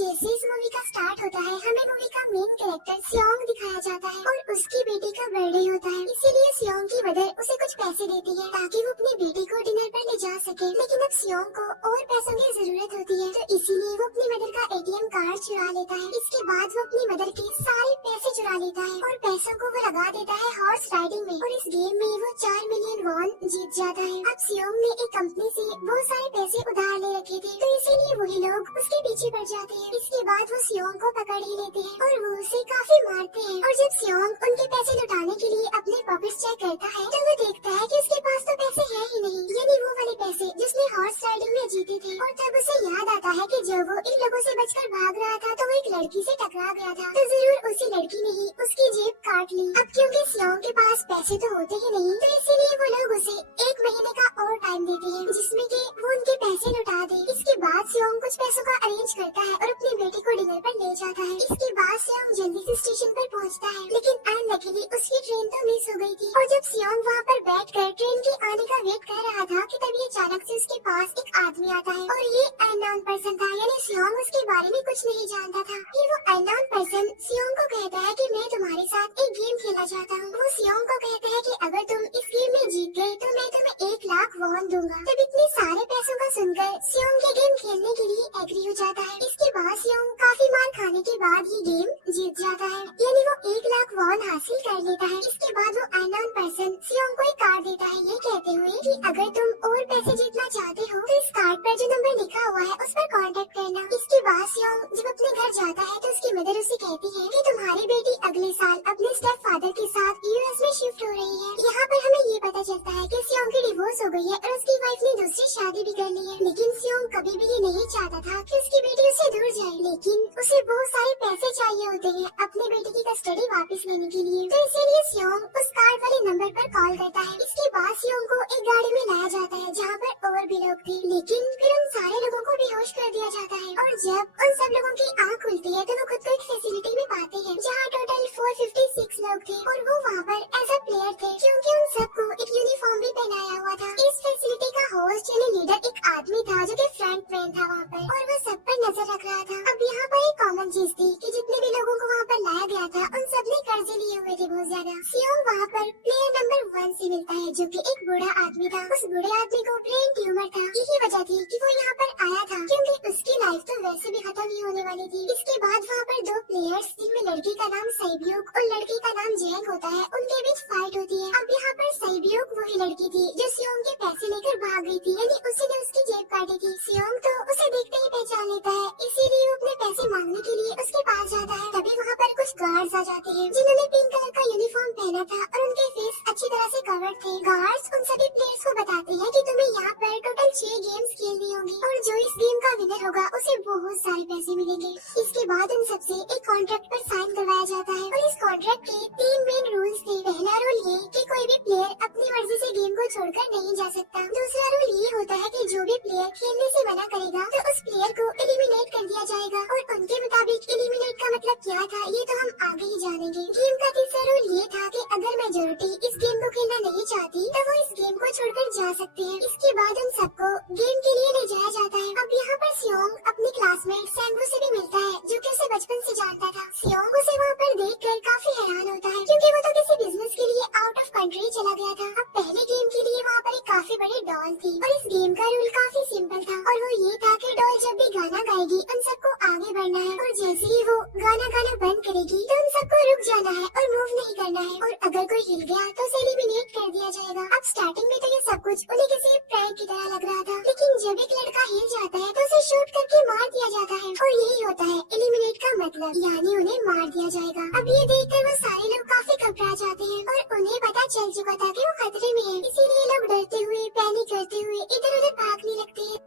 जैसे इस मूवी का स्टार्ट होता है हमें मूवी का मेन कैरेक्टर सियोंग दिखाया जाता है और उसकी बेटी का बर्थडे होता है। इसीलिए सियोंग की मदर उसे कुछ पैसे देती है ताकि वो अपनी बेटी को डिनर पर ले जा सके। लेकिन अब सियोंग को और पैसों की जरूरत होती है तो इसीलिए वो अपनी मदर का एटीएम कार्ड चुरा लेता है। इसके बाद वो अपनी मदर के सारे पैसे चुरा लेता है और पैसों को वो लगा देता है हॉर्स राइडिंग में और इस गेम में वो 4 मिलियन वॉन जीत जाता है। अब सियोंग ने एक कंपनी से बहुत सारे पैसे उधार ले रखे थे तो इसीलिए वही लोग उसके पीछे पड़ जाते हैं। इसके बाद वो सियोंग को पकड़ ही लेते हैं और वो उसे काफी मारते हैं। और जब सियोंग उनके पैसे लुटाने के लिए अपने पॉकेट्स चेक करता है तो वो देखता है कि उसके पास तो पैसे है ही नहीं, यानी वो वाले पैसे जिसने हॉर्स राइडिंग में जीते थे। और तब उसे याद आता है कि जब वो इन लोगों से बचकर भाग रहा था तो वो एक लड़की से टकरा गया था, तो जरूर उसी लड़की ने ही उसकी जेब काट ली। अब क्योंकि सियोंग के पास पैसे तो होते ही नहीं तो इसीलिए वो लोग उसे 1 महीने का और टाइम देते हैं जिसमें कि वो उनके पैसे लुटा दे। इसके बाद सियोंग कुछ पैसों का अरेंज करता है और अपनी बेटी को डिनर पर ले जाता है। इसके बाद सियोंग जल्दी से स्टेशन पर पहुंचता है लेकिन अनलकीली उसकी ट्रेन तो मिस हो गई थी। और जब सियोंग वहां पर बैठकर ट्रेन के आने का वेट कर रहा था कि तभी अचानक से उसके पास एक आदमी आता है और ये अननोन पर्सन था, यानी सियोंग उसके बारे में कुछ नहीं जानता था। फिर वो अननोन पर्सन सियोंग को कहता है कि मैं तुम्हारे साथ एक गेम खेलना चाहता हूँ। वो सियोंग को कहता है कि अगर तुम इस गेम में जीत गए तो मैं तुम्हें 1 लाख वॉन दूंगा। तब इतने सारे पैसों का सुनकर सियोंग ये गेम खेलने के लिए एग्री हो जाता है। इसके बाद सियोंग काफी मार खाने के बाद ये गेम जीत जाता है, यानी वो 1 लाख वॉन हासिल कर लेता है। इसके बाद वो अननोन पर्सन सियोंग को एक कार्ड देता है ये कहते हुए कि अगर तुम और पैसे जीतना चाहते हो तो इस कार्ड पर जो नंबर लिखा हुआ है उस पर कांटेक्ट करना। इसके बाद सियोंग जब अपने घर जाता है तो उसकी मदर उसे कहती है कि तुम्हारी बेटी अगले साल अपने स्टेप फादर के साथ यूएस में शिफ्ट हो रही है। यहाँ पर हमें ये पता चलता है कि सियोंग की डिवोर्स हो गई है और उसकी वाइफ ने दूसरी शादी भी कर ली है। लेकिन सियोंग कभी भी ये नहीं चाहता था कि उसकी बेटी उससे दूर जाए, लेकिन उसे बहुत सारे पैसे चाहिए होते हैं अपने बेटी की कस्टडी वापस लेने के लिए, तो इसीलिए सियोंग उस कार्ड वाले नंबर पर कॉल करता है। इसके बाद सियोंग को एक गाड़ी में लाया जाता है जहाँ पर और भी लोग थे, लेकिन फिर उन सारे लोगों को बेहोश कर दिया जाता है। और जब उन सब लोगों की आँख खुलती है तो वो खुद को एक फैसिलिटी में पाते हैं जहाँ टोटल 456 लोग थे और वो वहाँ पर एज अ प्लेयर थे क्योंकि उन सबको एक यूनिफॉर्म भी पहनाया हुआ था। इस फैसिलिटी का होस्ट यानी लीडर एक आदमी था जो कि फ्रंट मैन था वहाँ पर और वो सब पर नजर रख रहा था। अब यहाँ पर एक कॉमन चीज थी कि जितने भी लोगों को वहाँ पर लाया गया था उन सब ने कर्जे लिए हुए थे बहुत ज्यादा। सियोंग वहाँ पर प्लेयर नंबर 1 से मिलता है जो कि एक बूढ़ा आदमी था। उस बूढ़े आदमी को ब्रेन ट्यूमर था, यही वजह थी कि वो यहाँ पर आया था क्योंकि उसकी लाइफ तो वैसे भी खत्म ही होने वाली थी। इसके बाद वहाँ पर 2 प्लेयर्स जिनमें लड़की का नाम सैब्यूक और लड़के का नाम जैंग होता है उनके बीच फाइट होती है। अब यहाँ पर सैब्यूक वही लड़की थी जो सियोंग के पैसे लेकर भाग गई थी, यानी उसी ने उसकी जेब काटी थी। सियोंग तो उसे देखते ही पहचान लेता है, इसीलिए वो अपने पैसे मांगने के लिए उसके पास जाता है। तभी वहाँ पर कुछ गार्ड्स आ जाते हैं जिन्होंने पिंक कलर का यूनिफॉर्म पहना था और उनके फेस अच्छी तरह से कवर्ड थे। गार्ड्स उन सभी प्लेयर्स को बताते हैं कि तुम्हें यहाँ पर टोटल 6 गेम्स खेलनी होगी और जो इस गेम का विनर होगा उसे बहुत सारे पैसे मिलेंगे। इसके बाद उन सबसे एक कॉन्ट्रैक्ट पर साइन करवाया जाता है और इस कॉन्ट्रैक्ट के 3 मेन रूल्स थे। पहला रूल ये कि कोई भी प्लेयर अपनी मर्जी से गेम को छोड़कर नहीं जा सकता। दूसरा रूल ये होता है कि जो भी प्लेयर खेलने से मना करेगा तो उस प्लेयर को एलिमिनेट कर दिया जाएगा और उनके मुताबिक एलिमिनेट का मतलब क्या था ये तो हम आगे ही जानेंगे। गेम का तीसरा रूल ये था कि अगर मेजोरिटी इस गेम को खेलना नहीं चाहती तो वो इस गेम को छोड़कर जा सकते हैं। इसके बाद उन सबको गेम के लिए ले जाया जाता है। अब यहाँ पर सियोंग अपनी क्लासमेट सैंगू से भी मिलता है जो कि उसे बचपन से जानता था। सियोंग उसे वहाँ पर देखकर काफी हैरान होता है क्योंकि वो तो किसी बिजनेस के लिए आउट ऑफ कंट्री चला गया था। अब पहले गेम के लिए वहाँ पर एक काफी बड़ी डॉल थी और इस गेम का रूल काफी सिंपल था और वो ये था कि डॉल जब भी गाना गाएगी उन सबको आगे बढ़ना है और जैसे ही वो गाना गाना बंद करेगी तो उन सबको रुक जाना है और मूव नहीं करना है और अगर कोई हिल गया तो उसे एलिमिनेट कर दिया जाएगा। अब स्टार्टिंग में तो ये सब कुछ उन्हें किसी प्रैंक की तरह लग रहा था, लेकिन जब एक लड़का हिल जाता है तो उसे शूट करके मार दिया जाता है और यही होता है एलिमिनेट का मतलब, यानी उन्हें मार दिया जाएगा। अब ये देखकर वो सारे लोग काफी घबरा जाते हैं और उन्हें पता चल चुका था कि वो खतरे में है, इसीलिए लोग डरते हुए पैनिक करते हुए इधर उधर भागने लगते हैं।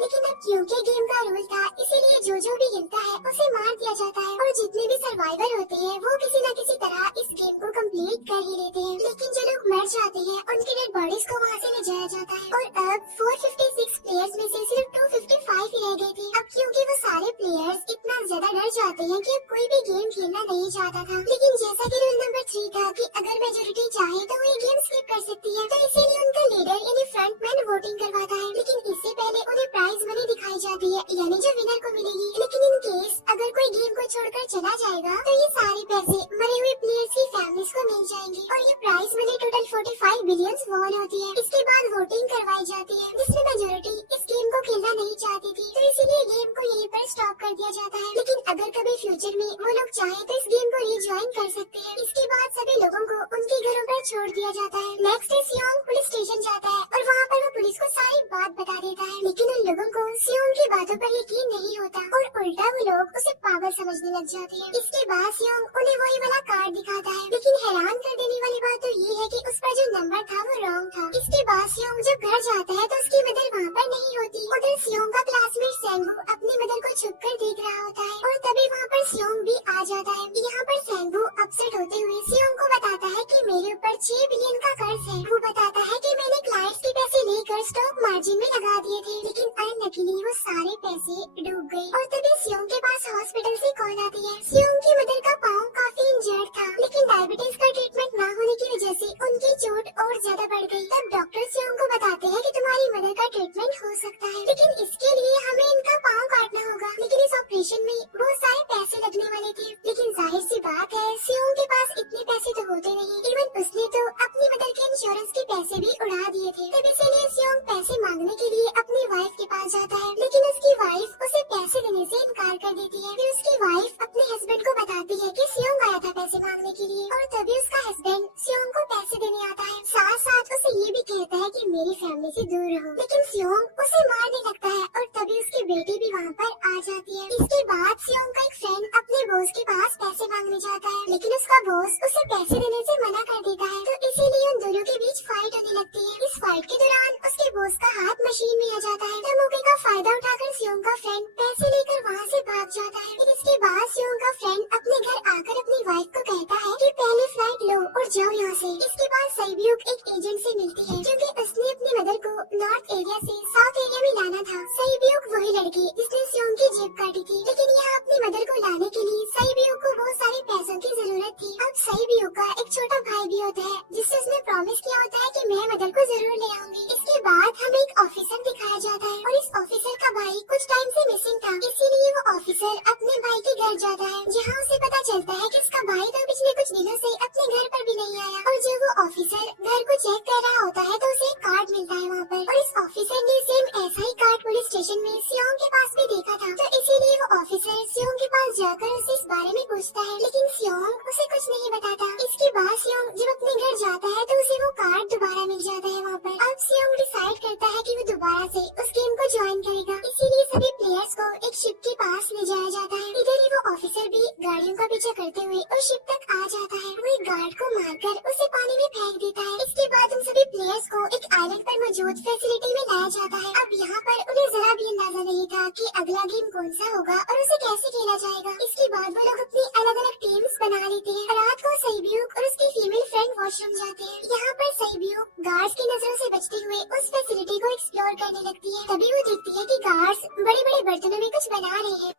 लेकिन अब क्योंकि गेम का रूल था इसीलिए जो भी हिलता है उसे मार दिया जाता है और जितने भी सर्वाइवर होते हैं वो किसी न किसी तरह इस गेम को कंप्लीट कर ही लेते हैं। लेकिन जो लोग मर जाते हैं उनकी डेड बॉडीज को वहाँ से ले जाया जाता है और अब 456 प्लेयर्स में से सिर्फ 255 ही रह गए थे। अब क्योंकि वो सारे प्लेयर्स इतना ज्यादा डर जाते हैं कि अब कोई भी गेम खेलना नहीं चाहता था। लेकिन जैसा कि रूल नंबर 3 था कि अगर मेजोरिटी चाहे तो वो ये गेम स्किप कर सकती है, तो इसीलिए उनका लीडर यानी फ्रंटमैन वोटिंग करवाता है। लेकिन इससे पहले उन्हें प्राइज मनी दिखाई जाती है, यानी जो विनर को मिलेगी। लेकिन इन केस अगर कोई गेम को छोड़कर चला जाएगा तो ये सारे पैसे मरे हुए प्लेयर्स की फैमिलीज को मिल जाएंगे और ये prize money total 45 billion won होती है। इसके बाद वोटिंग करवाई जाती है जिसमें मेजोरिटी इस गेम को खेलना नहीं चाहती थी, तो इसीलिए गेम को यहीं पर स्टॉप कर दिया जाता है। लेकिन अगर कभी फ्यूचर में वो लोग चाहे तो इस गेम को रीज्वाइन कर सकते हैं। इसके बाद सभी लोगों को उनके घरों पर छोड़ दिया जाता है। नेक्स्ट डे सियोंग पुलिस स्टेशन जाता है और वहाँ पर वो पुलिस को सारी बात बता देता है, लेकिन उन लोगों को सियोंग की बातों पर यकीन नहीं होता और उल्टा वो लोग उसे पागल समझने लग जाते हैं। इसके बाद सियोंग उन्हें वही वाला कार्ड दिखाता है, लेकिन हैरान कर देने वाली बात तो ये है कि उस पर जो नंबर था वो रॉन्ग था। इसके बाद सियोंग जब घर जाता है तो उसकी मदर वहाँ पर नहीं होती। उधर सियोंग का क्लासमेट सेंगू अपनी मदर को छुप कर देख रहा होता है और तभी वहाँ पर सियोंग भी आ जाता है। यहाँ पर सेंगू अपसेट होते हुए सियोंग को बताता है कि मेरे ऊपर 6 बिलियन का कर्ज है। वो बताता है कि मैंने क्लाइंट्स के पैसे लेकर स्टॉक मार्जिन में लगा दिए थे, लेकिन अनलकीली वो सारे पैसे डूब गए। और तभी सियोंग के पास हॉस्पिटल से कॉल आती है। सियोंग की मदर का पाँव काफी इंजर्ड था, लेकिन डायबिटीज का ट्रीटमेंट न होने की वजह से उनकी चोट और ज्यादा बढ़ गई। तब डॉक्टर सियोंग को बताते हैं कि तुम्हारी मदर का ट्रीटमेंट हो सकता है, लेकिन इसके लिए हमें इनका पाँव काटना होगा। लेकिन इस ऑपरेशन में बहुत सारे पैसे लगने वाले थे, लेकिन जाहिर सी बात है सियोंग के पास इतने पैसे तो होते नहीं। इवन उसने तो अपनी मदर के इंश्योरेंस के पैसे भी उड़ा दिए थे। तब इसीलिए सियोंग पैसे मांगने के लिए अपनी वाइफ के पास जाता है, लेकिन उसकी वाइफ उसे पैसे देने से इनकार कर देती है। फिर उसकी वाइफ अपने हस्बैंड को बताती है कि सियोंग आया था पैसे मांगने के लिए और तभी उसका हस्बैंड सियोंग को पैसे देने आता है। साथ साथ उसे ये भी कहता है कि मेरी फैमिली से दूर रहो, लेकिन सियोंग उसे मारने लगता है और तभी उसकी बेटी भी वहाँ पर आ जाती है। इसके बाद सियोंग का एक फ्रेंड अपने बॉस के पास पैसे मांगने जाता है, लेकिन उसका बॉस उसे पैसे देने से मना कर देता है, तो इसीलिए उन दोनों के बीच फाइट होने लगती है। इस फाइट के दौरान उसके बॉस का हाथ मशीन में आ जाता है, तो मौके का फायदा उठाकर सियोंग का फ्रेंड पैसे लेकर वहाँ से भाग जाता है। फिर इसके बाद सियोंग का फ्रेंड अपने घर आकर अपनी वाइफ को कहता है कि पहले फ्लाइट लो और जाओ यहाँ से। इसके बाद सैब्यूक एक एजेंट से मिलती है, क्योंकि उसने अपनी मदर को नॉर्थ एरिया से साउथ एरिया में लाना था। सैब्यूक वही लड़की जिसने सियोंग की जेब काटी थी, लेकिन यहाँ अपनी मदर को लाने के लिए सैब्यूक को बहुत सारे पैसों की जरूरत थी। अब सैब्यूक का एक छोटा भाई भी होता है जिससे उसने प्रॉमिस किया होता है कि मैं मदर को जरूर ले आऊंगी। इसके बाद हमें एक ऑफिसर दिखाया जाता है और इस ऑफिसर का भाई कुछ टाइम से मिसिंग था, इसीलिए वो ऑफिसर अपने भाई के घर जाता है, जहाँ उसे पता चलता है कि उसका भाई तो पिछले कुछ दिनों से अपने घर पर भी नहीं आया। और जब वो ऑफिसर घर को चेक कर रहा होता है तो उसे एक कार्ड मिलता है वहाँ पर, और इस ऑफिसर ने सेम ऐसा ही कार्ड पुलिस स्टेशन में सियोंग के पास भी देखा था, तो इसीलिए वो ऑफिसर सियोंग के पास जाकर उसे इस बारे में पूछता है, लेकिन सियोंग उसे कुछ नहीं बताता। इसके बाद सियोंग जब अपने घर जाता है तो उसे वो कार्ड दोबारा मिल जाता है वहाँ पर। अब सियोंग डिसाइड करता है कि वो दोबारा से उस गेम को ज्वाइन करेगा, इसीलिए सभी प्लेयर्स को एक शिप के पास ले जाया जाता है। इधर ही वो ऑफिसर भी गाड़ियों का पीछा करते हुए उस शिप तक आ जाता है। वो एक गार्ड को मारकर उसे पानी में फेंक देता है। इसके बाद उन सभी प्लेयर्स को एक आइलैंड पर मौजूद फैसिलिटी में लाया जाता है। अब यहाँ पर उन्हें जरा भी अंदाजा नहीं था कि अगला गेम कौन सा होगा और उसे कैसे खेला जाएगा। इसके बाद वो लोग अपनी अलग अलग टीम्स बना लेते हैं। रात को सैब्यूक और उसकी फीमेल फ्रेंड वॉशरूम जाते हैं। यहाँ पर सैब्यूक गार्ड्स की नजरों से बचते हुए उस फैसिलिटी को एक्सप्लोर करने लगती है। तभी वो देखती है कि गार्ड्स बड़े बड़े बर्तनों में कुछ बना रहे हैं,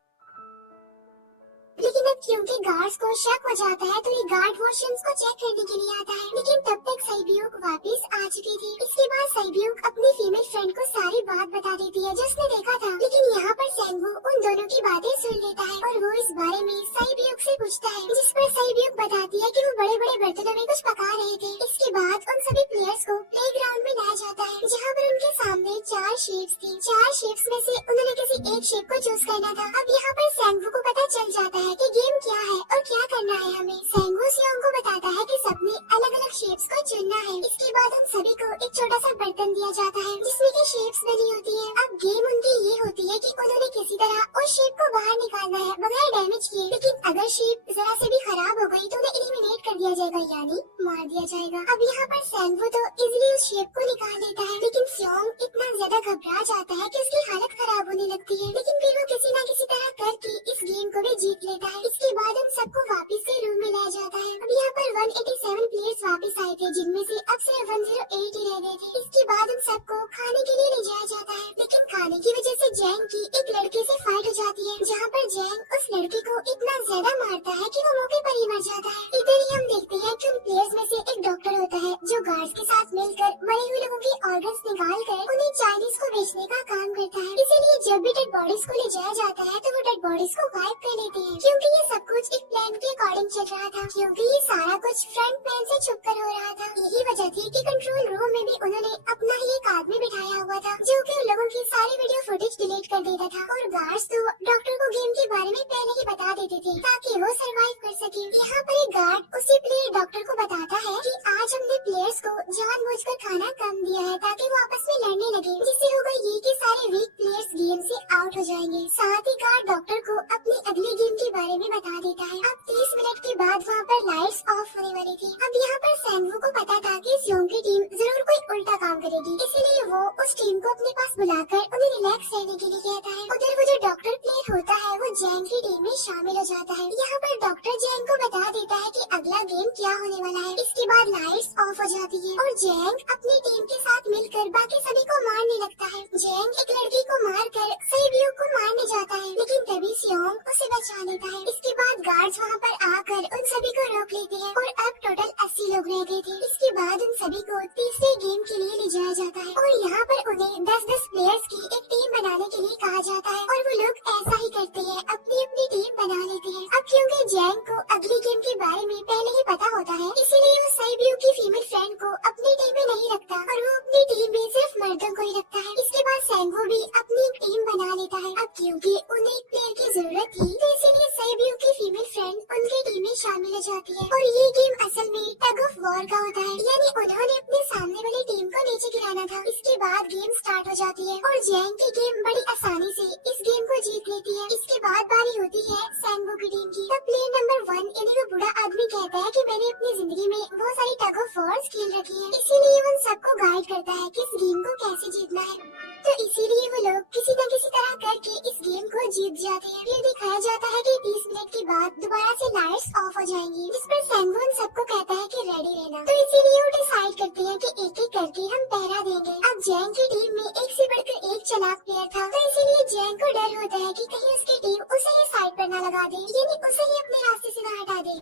लेकिन अब क्योंकि गार्ड्स को शक हो जाता है तो ये गार्ड वॉशरूम्स को चेक करने के लिए आता है, लेकिन तब तक सैब्यूक वापस आ चुकी थी। इसके बाद सैब्यूक अपनी फीमेल फ्रेंड को सारी बात बता देती है जो उसने देखा था, लेकिन यहाँ पर सेंगू उन दोनों की बातें सुन लेता है और वो इस बारे में सैब्यूक से पूछता है, जिस पर सैब्यूक बताती है कि वो बड़े बड़े बर्तनों में कुछ पका रहे थे। इसके बाद उन सभी प्लेयर्स को प्लेग्राउंड में लाया जाता है, जहाँ पर उनके सामने 4 शेप्स थी। 4 शेप्स में से उन्होंने किसी एक शेप को चूज करना था। अब यहाँ पर सेंगू को पता चल जाता है कि गेम क्या है और क्या करना है हमें। सेंगू सियोंग को बताता है कि सबने अलग अलग शेप्स को चुनना है। इसके बाद उन सभी को एक छोटा सा बर्तन दिया जाता है जिसमें की शेप्स बनी होती है। अब गेम उनकी ये होती है कि उन्होंने किसी तरह उस शेप को बाहर निकालना है बगैर डैमेज किए, लेकिन अगर शेप जरा से भी खराब हो गई तो उन्हें एलिमिनेट कर दिया जाएगा, यानी मार दिया जाएगा। अब यहाँ पर सेंगू तो इजीली उस शेप को निकाल लेता है, लेकिन सियोंग इतना ज्यादा घबरा जाता है कि उसकी हालत खराब होने लगती है, लेकिन फिर वो किसी न किसी तरह करके इस गेम को भी जीत लेता है। इसके बाद उन सबको वापस से रूम में लाया जाता है। अब यहाँ पर 187 प्लेयर्स वापस आए थे, जिनमें से अब सिर्फ 108 ही रह गए थे। इसके बाद उन सबको खाने के लिए ले जाया जाता है, लेकिन खाने की वजह से जैंग की एक लड़के से फाइट हो जाती है, जहाँ पर जैंग उस लड़के को इतना ज्यादा मारता है कि वो मौके पर ही मर जाता है। इधर ही हम देखते हैं कि उन प्लेयर्स में से एक डॉक्टर होता है जो गार्ड्स के साथ मिलकर मरे हुए लोगों के ऑर्गन्स निकाल कर उन्हें चाइनीज को बेचने का काम करता है। इसीलिए जब भी डेड बॉडीज को ले जाया जाता है तो वो डेड बॉडीज को गायब कर लेते हैं, क्योंकि ये सब कुछ एक प्लान के अकॉर्डिंग चल रहा था, क्योंकि ये सारा कुछ फ्रंट मैन से छुप कर हो रहा था। यही वजह थी कि कंट्रोल रूम में भी उन्होंने अपना ही एक आदमी बिठाया हुआ था जो कि उन लोगों की सारी वीडियो फुटेज डिलीट कर देता था, और गार्ड्स तो डॉक्टर को गेम के बारे में पहले ही बता देते थे ताकि वो सरवाइव कर सके। यहाँ पर एक गार्ड उसी प्लेयर डॉक्टर को बताता है कि आज हमने प्लेयर्स को जानबूझकर खाना कम दिया है ताकि वो आपस में लड़ने लगे, जिससे होगा ये कि सारे वीक प्लेयर्स गेम से आउट हो जाएंगे। साथ ही गार्ड डॉक्टर को अपनी अगली गेम के बारे में बता देता है। अब 30 मिनट के बाद वहाँ पर लाइट्स ऑफ होने वाली थी। अब यहाँ पर सैंगवू को पता था कि इस योंग की टीम जरूर कोई उल्टा काम करेगी, इसीलिए वो उस टीम को अपने पास बुलाकर उन्हें रिलैक्स रहने के लिए कहता है। उधर वो जो डॉक्टर प्लेयर होता है वो जैंग की टीम में शामिल हो जाता है। यहाँ पर डॉक्टर जैंग को बता देता है कि अगला गेम क्या होने वाला है। इसके बाद लाइट्स ऑफ हो जाती है और जैंग अपनी टीम के साथ मिलकर बाकी सभी को मारने लगता है। जैंग एक लड़की को मारकर सैब्यू को मारने जाता है, लेकिन तभी सियोंग उसे बचा लेता है। इसके बाद गार्ड्स वहाँ पर आकर उन सभी को रोक लेते हैं और अब टोटल 80 लोग रह गए थे। इसके बाद उन सभी को तीसरे गेम के लिए ले जाया जाता है और यहाँ पर उन्हें 10-10 प्लेयर्स की एक टीम बनाने के लिए कहा जाता है और वो लोग ऐसा ही करते हैं, अपनी अपनी टीम बना लेते हैं। अब क्योंकि जैंग को अगली गेम के बारे में पहले ही पता होता है, इसीलिए वो सैब्यू की फीमेल फ्रेंड को अपनी टीम में नहीं रखता और वो अपनी टीम में सिर्फ मर्दों को ही रखता है। इसके बाद सैंगवू भी अपनी एक टीम बना लेता है। अब क्योंकि उन्हें एक प्लेयर की जरूरत थी तो इसीलिए सैब्यू की फीमेल फ्रेंड उनकी टीम में शामिल हो जाती है और ये गेम असल में टग ऑफ वॉर का होता है, यानी उन्होंने अपने सामने वाली टीम को नीचे गिराना था। इसके बाद गेम स्टार्ट हो जाती है और जैंग की टीम बड़ी आसानी से इस गेम को जीत लेती है। इसके बाद बारी होती है सैंगवू की टीम की। तब प्लेयर नंबर 1 यानी वो बूढ़ा आदमी कहता है कि मैंने अपनी जिंदगी में बहुत सारी टग ऑफ वॉर्स खेल रखी है, इसीलिए उन सबको गाइड करता है कि इस गेम को कैसे जीतना है। तो इसीलिए वो लोग किसी न किसी तरह करके इस गेम को जीत जाते हैं। फिर दिखाया जाता है कि 30 मिनट के बाद दोबारा से लाइट्स ऑफ हो जाएंगी, जिस पर सैंगवू उन सबको कहता है कि रेडी रहना। तो इसीलिए वो डिसाइड करते हैं कि एक एक करके हम पहरा देंगे। अब जैंग की टीम में एक से बढ़कर एक चालाक प्लेयर था, तो इसीलिए जैंग को डर होता है कि कहीं उसकी टीम उसे ही साइड पर न लगा दे, यानी उसे ही अपने रास्ते से न हटा दे।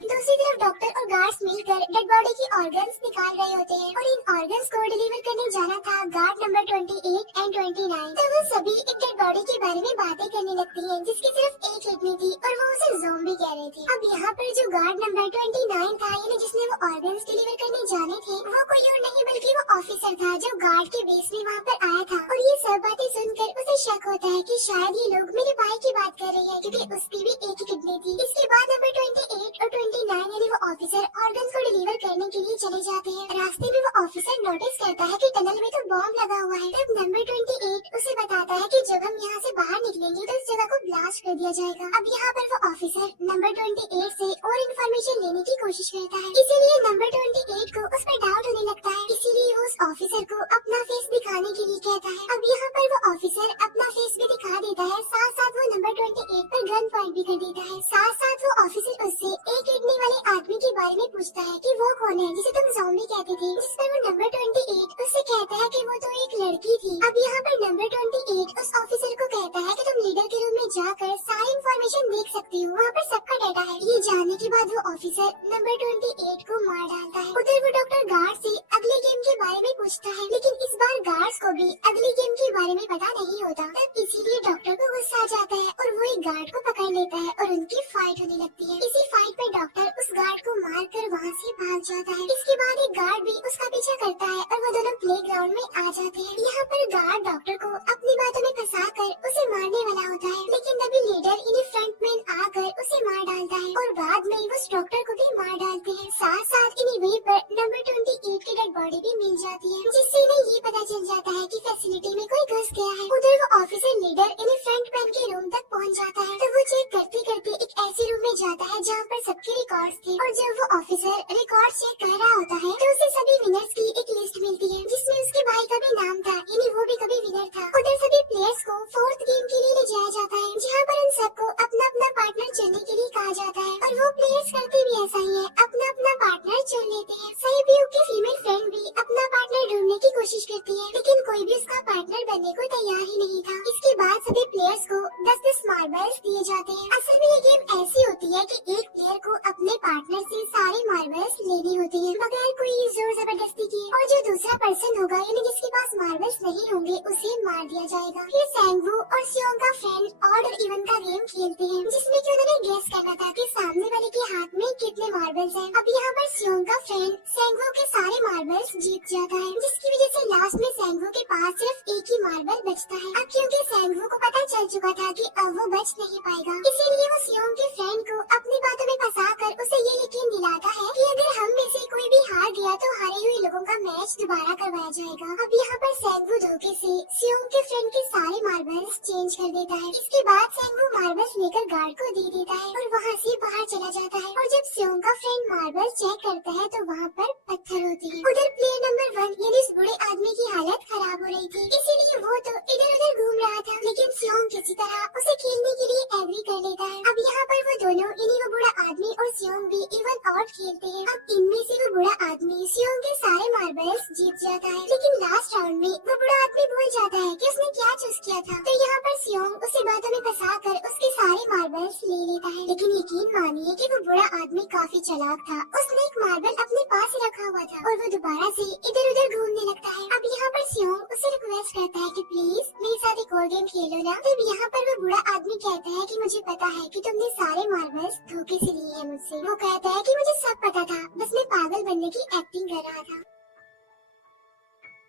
दूसरी तरफ डॉक्टर और गार्ड्स मिलकर डेड बॉडी की ऑर्गन्स निकाल रहे होते हैं और इन ऑर्गन्स को डिलीवर करने जाना था गार्ड नंबर 28 एंड 29। तो वो सभी एक डेड बॉडी के बारे में बातें करने लगती हैं, जिसकी सिर्फ एक किडनी थी और वो उसे ज़ॉम्बी कह रहे थे। अब यहाँ पर जो गार्ड नंबर 29 था, यानी जिसने वो ऑर्गन्स डिलीवर करने जाने थे, वो कोई और नहीं बल्कि वो ऑफिसर था जो गार्ड के बेस में वहाँ पर आया था। और ये सब बातें सुनकर उसे शक होता है कि शायद ये लोग मेरे भाई की बात कर रही है, क्योंकि उसकी भी एक ही किडनी थी। इसके बाद नंबर 28 और 29 यानी वो ऑफिसर ऑर्गन्स को डिलीवर करने के लिए चले जाते हैं। रास्ते में वो ऑफिसर नोटिस करता है कि टनल में तो बॉम्ब लगा हुआ है। तब नंबर 28 उसे बताता है कि जब हम यहाँ से बाहर निकलेंगे तो इस जगह को ब्लास्ट कर दिया जाएगा। अब यहाँ पर वो ऑफिसर नंबर 28 से और इन्फॉर्मेशन लेने की कोशिश करता है, इसीलिए नंबर 28 को उस पर डाउट होने लगता है, इसीलिए वो उस ऑफिसर को अपना फेस दिखाने के लिए कहता है। अब यहाँ पर वो ऑफिसर अपना फेस भी दिखा देता है, साथ साथ वो नंबर 28 पर गन पॉइंट भी कर देता है। साथ साथ वो ऑफिसर उससे एक किडनी वाले आदमी के बारे में पूछता है कि वो कौन है जिसे तुम ज़ॉम्बी कहते थे, जिस पर वो नंबर 28 उससे कहता है कि वो तो एक लड़की थी। अब यहाँ पर नंबर 28 उस ऑफिसर को कहता है कि तुम लीडर के रूम में जाकर सारी इन्फॉर्मेशन देख सकती हो, वहाँ पर सबका डाटा है। ये जानने के बाद वो ऑफिसर नंबर 28 को मार डालता है। उधर वो डॉक्टर गार्ड से अगले गेम के बारे में पूछता है, लेकिन इस बार गार्ड्स को भी अगली गेम के बारे में पता नहीं होता। तब इसीलिए डॉक्टर को गुस्सा आ जाता है और वो एक गार्ड को पकड़ लेता है और उनकी फाइट होने लगती है। इसी फाइट में डॉक्टर उस गार्ड को मारकर वहाँ से भाग जाता है। इसके बाद एक गार्ड भी उसका पीछा करता है और वो दोनों प्लेग्राउंड में आ जाते हैं। यहाँ पर गार्ड डॉक्टर को अपनी बातों में फंसाकर उसे मारने वाला होता है, लेकिन तभी लीडर यानी फ्रंटमैन आकर उसे मार डालता है और बाद में उस डॉक्टर को भी मार डालते हैं। साथ साथ इन्हीं वहीं पर नंबर 28 की डेड बॉडी भी मिल जाती है, जिससे इन्हें ये पता चल जाता है कि फैसिलिटी में कोई घुस गया है। उधर वो ऑफिसर लीडर यानी फ्रंटमैन के रूम तक पहुँच जाता है, तो वो चेक करते करते एक ऐसे रूम में जाता है जहाँ पर सबके रिकॉर्ड्स थे, और जब वो ऑफिसर रिकॉर्ड चेक कर रहा होता है तो उसे सभी विनर्स की एक लिस्ट मिलती है, जिसमें उसके भाई का भी नाम था, यानी वो भी कभी विनर था। उधर सभी प्लेयर्स को 4th गेम के लिए ले जाया जाता है, जहाँ पर उन सबको अपना अपना पार्टनर चुनने के लिए कहा जाता है, और वो प्लेयर्स करते भी ऐसा ही है, अपना अपना पार्टनर चुन लेते हैं। सैब्यू की फीमेल फ्रेंड भी अपना पार्टनर ढूंढने की कोशिश करती है, लेकिन कोई भी उसका पार्टनर बनने को तैयार ही नहीं था। इसके बाद सभी प्लेयर्स को 10-10 मार्बल्स दिए जाते हैं। असल में ये गेम ऐसी होती है कि एक प्लेयर को अपने पार्टनर से सारे मार्बल्स मार्बल्स लेनी होती है बगैर कोई जोर जबरदस्ती किए, और जो दूसरा पर्सन होगा यानी जिसके पास मार्बल्स नहीं होंगे उसे मार दिया जाएगा। फिर सेंगवू और सियोंग का फ्रेंड ऑड और इवन का गेम खेलते हैं जिसमें कि उन्होंने गेस करना था कि सामने वाले के हाथ में कितने मार्बल्स हैं। अब यहाँ पर सियोंग का फ्रेंड सेंगवू के सारे मार्बल्स जीत जाता है, जिसकी वजह से लास्ट में सेंगवू के पास सिर्फ एक ही मार्बल बचता है। अब क्योंकि सेंगवू को पता चल चुका था कि अब वो बच नहीं पाएगा, इसीलिए वो सियोंग के फ्रेंड को अपनी बातों में फंसाकर उसे ये यकीन दिलाता है कि अगर हम में से कोई भी हार गया तो हारे हुए लोगों का मैच दोबारा करवाया जाएगा। अब यहाँ पर सेंगवू धोखे से सियोंग के फ्रेंड के सारे मार्बल्स चेंज कर देता है। इसके बाद सेंगवू मार्बल्स लेकर गार्ड को दे देता है और वहाँ से बाहर चला जाता है। और जब सियोंग का फ्रेंड मार्बल्स चेक करता है तो वहाँ पर पत्थर होती है। उधर प्लेयर नंबर 1 यानी इस बूढ़े आदमी की हालत खराब हो रही थी, इसीलिए वो तो इधर उधर घूम रहा था, लेकिन सियोंग किसी तरह उसे खेलने के लिए एग्री कर लेता है। अब यहाँ पर वो दोनों यानी वो बूढ़ा आदमी और सियोंग भी इवन ऑड खेलते हैं। अब इनमें से वो बूढ़ा आदमी सियोंग के सारे मार्बल्स जीत जाता है, लेकिन लास्ट राउंड में वो बूढ़ा आदमी भूल जाता है कि उसने क्या चूज किया था। तो यहाँ पर सियोंग उसे बातों में फंसाकर उसके सारे मार्बल्स ले लेता है, लेकिन यकीन मानिए कि वो बूढ़ा आदमी काफी चालाक था। उसने एक मार्बल अपने पास ही रखा हुआ था और वो दोबारा से इधर उधर घूमने लगता है। अब यहाँ पर सियोंग उसे रिक्वेस्ट करता है कि प्लीज मेरे साथ एक और गेम खेलो ना। तब यहाँ पर वो बूढ़ा आदमी कहता है कि मुझे पता है कि तुमने सारे मार्बल्स धोखे से लिए हैं मुझसे। वो कहता है कि मुझे सब पता था, बस मैं पागल बनने की एक्टिंग कर रहा था।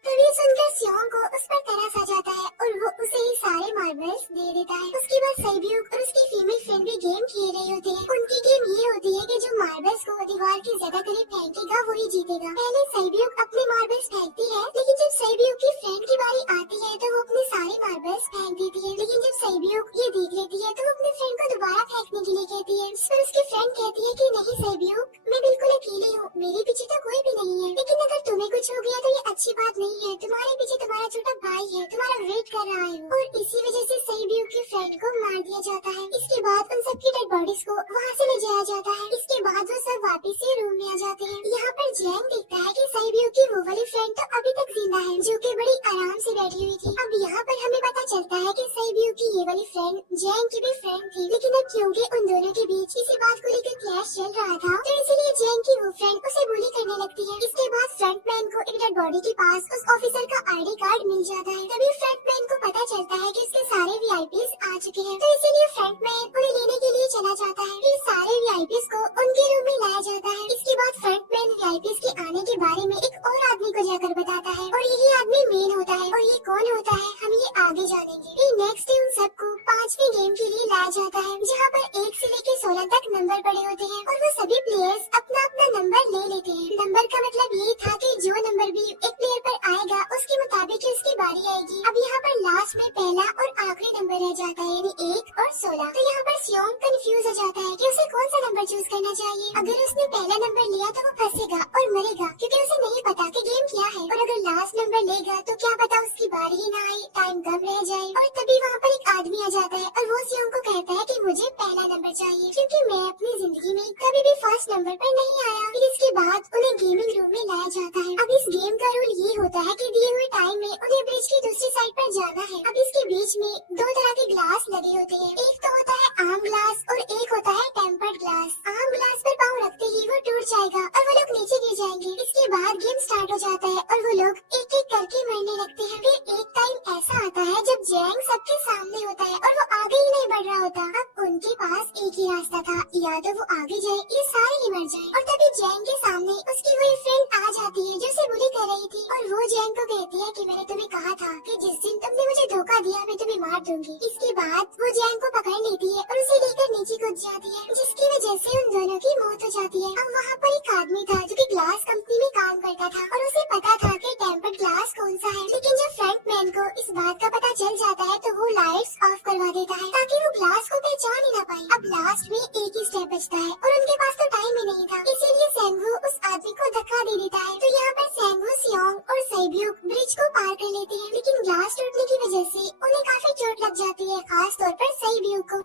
तभी सुनकर सियोंग को उस पर तरस आ जाता है और वो उसे ही सारे मार्बल्स दे देता है। उसके बाद सैब्यूक और उसकी फीमेल फ्रेंड भी गेम खेल रही होती है। उनकी गेम ये होती है कि जो मार्बल्स को दीवार के ज्यादा करीब फेंकेगा वही जीतेगा। पहले सैब्यूक अपने मार्बल्स फेंकती है, लेकिन जब सैब्यूक की फ्रेंड की बारी आती है तो वो अपने सारे मार्बल्स फेंक देती है। लेकिन जब सैब्यूक ये देख लेती है तो वो अपने फ्रेंड को दोबारा फेंकने के लिए कहती है, जिस पर उसकी फ्रेंड कहती है कि नहीं सैब्यूक, मैं बिल्कुल अकेली हूँ, मेरे पीछे तो कोई भी नहीं है, लेकिन अगर तुम्हें कुछ हो गया तो ये अच्छी बात नहीं है, तुम्हारे पीछे तुम्हारा छोटा भाई है, तुम्हारा वेट कर रहा है। और इसी वजह से सैब्यूक की फ्रेंड को मार दिया जाता है। इसके बाद उन सबकी डेड बॉडीज को वहाँ से ले जाया जाता है। इसके बाद वो सब वापस से रूम में आ जाते हैं। यहाँ पर जैंग देखता है कि सैब्यूक की वो वाली फ्रेंड तो अभी तक जिंदा है, जो कि बड़ी आराम से बैठी हुई थी। अब यहाँ पर हमें पता चलता है कि सैब्यूक की ये वाली फ्रेंड जैंग की भी फ्रेंड थी, लेकिन अब क्योंकि उन दोनों के बीच किसी बात को लेकर क्लैश चल रहा था तो इसलिए जैंग की वो फ्रेंड उसे बुली करने लगती है। इसके बाद फ्रंटमैन को एक डेड बॉडी के पास उस ऑफिसर का आईडी कार्ड मिल जाता है। तभी फ्रंटमैन को पता चलता है कि उसके सारे वीआईपीज आ चुके हैं, तो इसीलिए फ्रंटमैन उन्हें लेने के लिए चला जाता है। फिर सारे वीआईपीज को उनके रूम में लाया जाता है। इसके बाद फ्रंटमैन वीआईपीज के आने के बारे में एक और आदमी को जाकर बताता है और यही आदमी मेन होता है। और ये कौन होता है हम ये आगे जानेंगे। फिर नेक्स्ट डे उन सबको 5वें गेम के लिए लाया जाता है, जहाँ पर 1 से लेकर 16 तक नंबर पड़े होते हैं और वो सभी प्लेयर्स अपना अपना नंबर ले लेते हैं। नंबर का मतलब ये था कि जो नंबर भी एक प्लेयर पर आएगा उसके मुताबिक ही उसकी बारी आएगी। अब यहाँ पर लास्ट में पहला और आखिरी नंबर रह जाता है, यानी 1 और 16। तो यहाँ पर सियोंग कंफ्यूज हो जाता है कि उसे कौन सा नंबर चूज करना चाहिए। अगर उसने पहला नंबर लिया तो वो फंसेगा और मरेगा, क्योंकि उसे नहीं पता कि गेम क्या है। और अगर लास्ट नंबर लेगा तो क्या पता उसकी बारी ही ना आए, टाइम कम रह जाए। और तभी वहाँ पर एक आदमी आ जाता है और वो सियोंग को कहता है कि मुझे पहला नंबर चाहिए, क्योंकि मैं अपनी जिंदगी में कभी भी फर्स्ट नंबर पर नहीं आया। फिर इसके बाद उन्हें गेमिंग रूम में लाया जाता है। अब इस गेम का रूल ये होता है कि दिए हुए टाइम में उन्हें ब्रिज की दूसरी साइड पर जाना है। अब इसके बीच में 2 तरह के ग्लास लगे होते हैं, एक तो होता है आम ग्लास और एक होता है टेम्पर्ड ग्लास। आम ग्लास पर पाँव रखते ही वो टूट जाएगा और वो लोग नीचे गिर जाएंगे। इसके बाद गेम स्टार्ट हो जाता है और वो लोग एक एक करके मरने लगते हैं। फिर एक टाइम ऐसा आता है जब जैंग सबके सामने होता है और वो आगे ही नहीं बढ़ रहा होता। अब उनके पास एक ही रास्ता था, या तो वो आगे जाए या सारे ही मर जाए। और तभी जैंग के सामने उसकी वही फ्रेंड आ जाती है जो उसे बुली कर रही थी और वो जैंग को कहती है कि मैंने तुम्हें कहा था कि जिस दिन तुमने मुझे धोखा दिया मैं तुम्हें मार दूंगी। इसके बाद वो जैंग को पकड़ लेती है और उसे लेकर नीचे कूद जाती है, जिसकी वजह से उन दोनों की मौत हो जाती है। अब वहाँ पर एक आदमी था जो कि ग्लास कंपनी में काम करता था और उसे पता था कि टेम्पर्ड ग्लास कौन सा है, लेकिन जब फ्रंटमैन को इस बात का पता चल जाता है तो वो लाइट्स ऑफ करवा देता है ताकि वो ग्लास को पहचान ही ना पाए। अब लास्ट में एक ही स्टेप बचता है और उनके पास तो टाइम ही नहीं था, इसीलिए सेंगवू उस आदमी को धक्का दे देता है। तो यहाँ पर सेंगवू, सियोंग और सैब्यूक ब्रिज को पार कर लेते हैं, लेकिन ग्लास टूटने की वजह से उन्हें काफी चोट लग जाती है, खास तौर पर सैब्यूक को।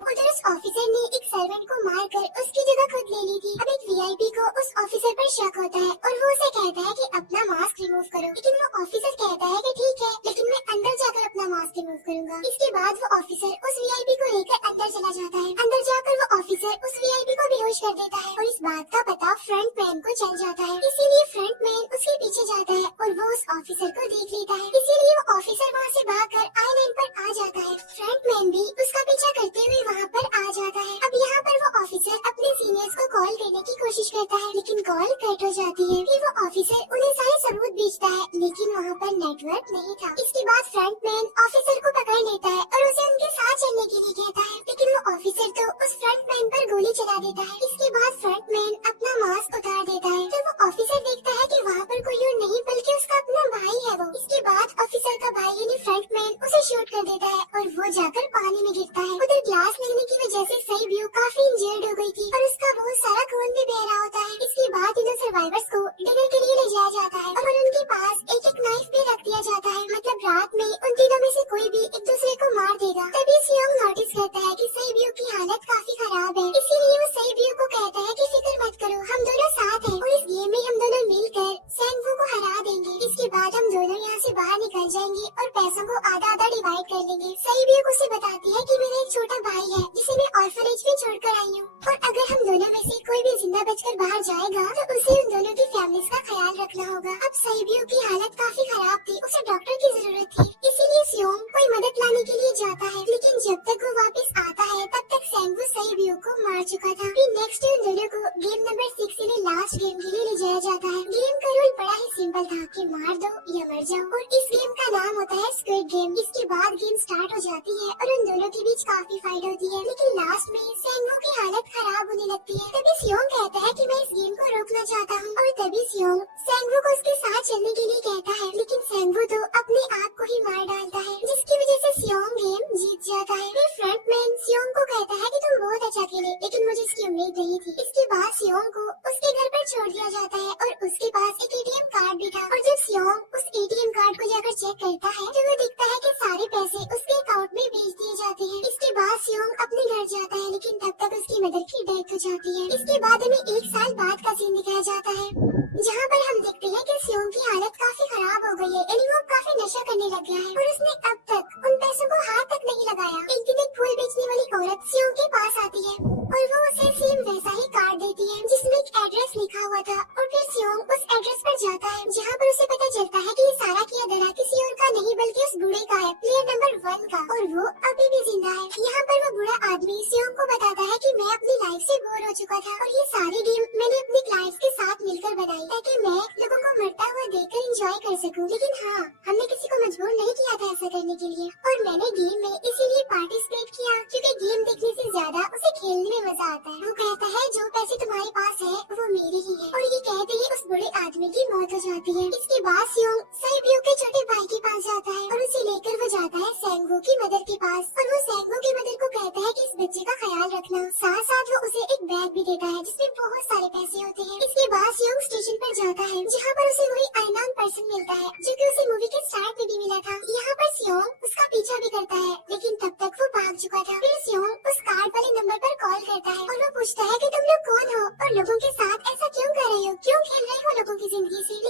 उधर उस ऑफिसर ने एक सर्वेंट को मारकर उसकी जगह खुद ले ली थी। अब एक वीआईपी को उस ऑफिसर पर शक होता है और वो उसे कहता है कि अपना मास्क रिमूव करो, लेकिन वो ऑफिसर कहता है कि ठीक है, लेकिन मैं अंदर जाकर अपना मास्क रिमूव करूंगा। इसके बाद वो ऑफिसर उस वीआईपी को लेकर अंदर चला जाता है। अंदर जाकर वो ऑफिसर उस वीआईपी को बेहोश कर देता है और इस बात का पता फ्रंट मैन को चल जाता है। इसीलिए फ्रंट मैन उसके पीछे जाता है और वो उस ऑफिसर को देख लेता है। इसीलिए वो ऑफिसर वहाँ से भागकर आई-9 पर आ जाता है। फ्रंट मैन भी उसका पीछा करते हुए वहाँ पर आ जाता है। अब यहाँ पर वो ऑफिसर अपने सीनियर्स को कॉल करने की कोशिश करता है, लेकिन कॉल कट हो जाती है। फिर वो ऑफिसर उन्हें सारे सबूत भेजता है, लेकिन वहाँ पर नेटवर्क नहीं था। इसके बाद फ्रंट मैन ऑफिसर को पकड़ लेता है और उसे उनके साथ चलने के लिए कहता है, लेकिन वो ऑफिसर तो उस फ्रंट मैन पर गोली चला देता है। इसके बाद फ्रंट मैन अपना मास्क उतार देता है तो वो ऑफिसर देखता है कि वहाँ पर कोई और नहीं बल्कि उसका अपना भाई है वो। इसके बाद ऑफिसर का भाई यानी फ्रंट मैन उसे शूट कर देता है और वो जाकर पानी में गिरता है। उधर ग्लास लगने की वजह से सैब्यू काफी इंजर्ड हो गई थी और उसका बहुत सारा खून भी बह रहा होता है। इसके बाद इन सर्वाइवर्स को डिनर के लिए ले जाया जाता है और उनके पास एक एक नाइफ भी रख दिया जाता है, मतलब रात में उन तीनों में से कोई भी एक दूसरे को मार देगा। तभी सियोंग नोटिस करता है कि सैब्यू की हालत काफी खराब है, इसीलिए वो सैब्यू को कहता है कि फिक्र मत करो, हम दोनों साथ हैं और इस गेम में हम दोनों मिलकर सेंगवू को हरा देंगे। इसके बाद हम दोनों यहाँ से बाहर निकल जाएंगे और पैसों को आधा आधा डिवाइड कर लेंगे। सैब्यू उसे बताती है कि मेरा एक छोटा भाई है जिसे मैं ऑर्फनेज में छोड़कर आई हूँ और अगर हम दोनों में से कोई भी जिंदा बचकर बाहर जाएगा तो उसे उन दोनों की फैमिलीज का ख्याल रखना होगा। अब सैब्यू की हालत काफी खराब थी, उसे डॉक्टर की जरूरत थी, इसीलिए सियोंग कोई मदद लाने के लिए जाता है, लेकिन जब तक वो वापस आता है तब तक सेंगवू सैब्यू को मार चुका था। फिर नेक्स्ट डे उन दोनों को गेम नंबर 6 यानी लास्ट गेम के लिए ले जाया जाता है। गेम का रूल बड़ा ही सिंपल था कि मार दो या मर जाओ और इस गेम का नाम होता है स्क्विड गेम। इसके बाद गेम स्टार्ट हो जाती है और उन दोनों के बीच काफी फाइट होती है, लेकिन लास्ट में सेंगवू की हालत खराब होने लगती है। तभी सियोंग कहता है कि मैं इस गेम को रोकना चाहता हूँ और तभी सियोंग सेंगवू को उसके साथ चलने के लिए कहता है, लेकिन सेंगवू तो अपने आप को ही मार डालता है, जिसकी वजह से सियोंग गेम जीत जाता है। फिर फ्रंट मैन सियोंग को कहता है कि तुम बहुत अच्छा खेले, लेकिन मुझे इसकी उम्मीद नहीं थी। इसके बाद सियोंग को उसके घर पर छोड़ दिया जाता है और उसके पास एक एटीएम कार्ड भी था और जब सियोंग उस एटीएम कार्ड को जाकर चेक करता है तो वो दिखता है कि सारे पैसे उसके अकाउंट में भेज दिए जाते हैं। इसके बाद सियोंग अपने घर जाता है, लेकिन तब तक उसकी मदर की डेथ हो जाती है। इसके बाद हमें 1 साल बाद का सीन दिखाया जाता है, जहाँ पर हम देखते हैं कि सियोंग की हालत काफी खराब हो गई है, यानी वो काफी नशा करने लग गया है और उसने अब तक उन पैसों को हाथ तक नहीं लगाया। एक दिन एक फूल बेचने वाली औरत सियोंग के पास आती है और वो उसे सेम वैसा ही कार्ड देती है जिसमें एक एड्रेस लिखा हुआ था और फिर सियोंग उस एड्रेस पर जाता है, जहाँ पर उसे पता चलता है कि ये सारा किया धरा किसी और का नहीं बल्कि उस बूढ़े का है, प्लेयर नंबर 1 का, और वो अभी भी जिंदा है। यहाँ पर वो बूढ़ा आदमी सियोंग को बताता है कि मैं अपनी लाइफ से बोर हो चुका था और ये सारी गेम मैंने अपने क्लाइंट्स के साथ मिलकर बनाई ताकि मैं लोगों को मरता हुआ देखकर एंजॉय कर सकूं, लेकिन हाँ, हमने किसी को मजबूर नहीं किया था ऐसा करने के लिए और मैंने गेम में इसीलिए पार्टिसिपेट किया क्योंकि गेम देखने से ज्यादा उसे खेलने में मजा आता है। वो कहता है जो पैसे तुम्हारे पास है वो मेरे ही है और ये कहते ही उस बूढ़े आदमी की मौत हो जाती है। इसके बाद सियोंग सैब्यू के छोटे भाई के पास जाता है और उसे लेकर वो जाता है सेंगवू की मदर के पास और वो सेंगवू की मदर को कहता है कि इस बच्चे का ख्याल रखना, साथ साथ वो उसे एक बैग भी देता है जिसमें बहुत सारे पैसे होते हैं। इसके बाद सियोंग स्टेशन पर जाता है जहाँ पर उसे वही अननोन पर्सन मिलता है जो कि उसे मूवी के स्टार्ट में भी मिला था। यहाँ पर सियोंग उसका पीछा भी करता है, लेकिन तब तक वो भाग चुका था। फिर सियोंग उस कार्ड वाले नंबर पर कॉल करता है और वो पूछता है कि तुम लोग कौन हो और लोगों के साथ ऐसा क्यों कर रहे हो, क्यों खेल रहे हो लोगों की जिंदगी से।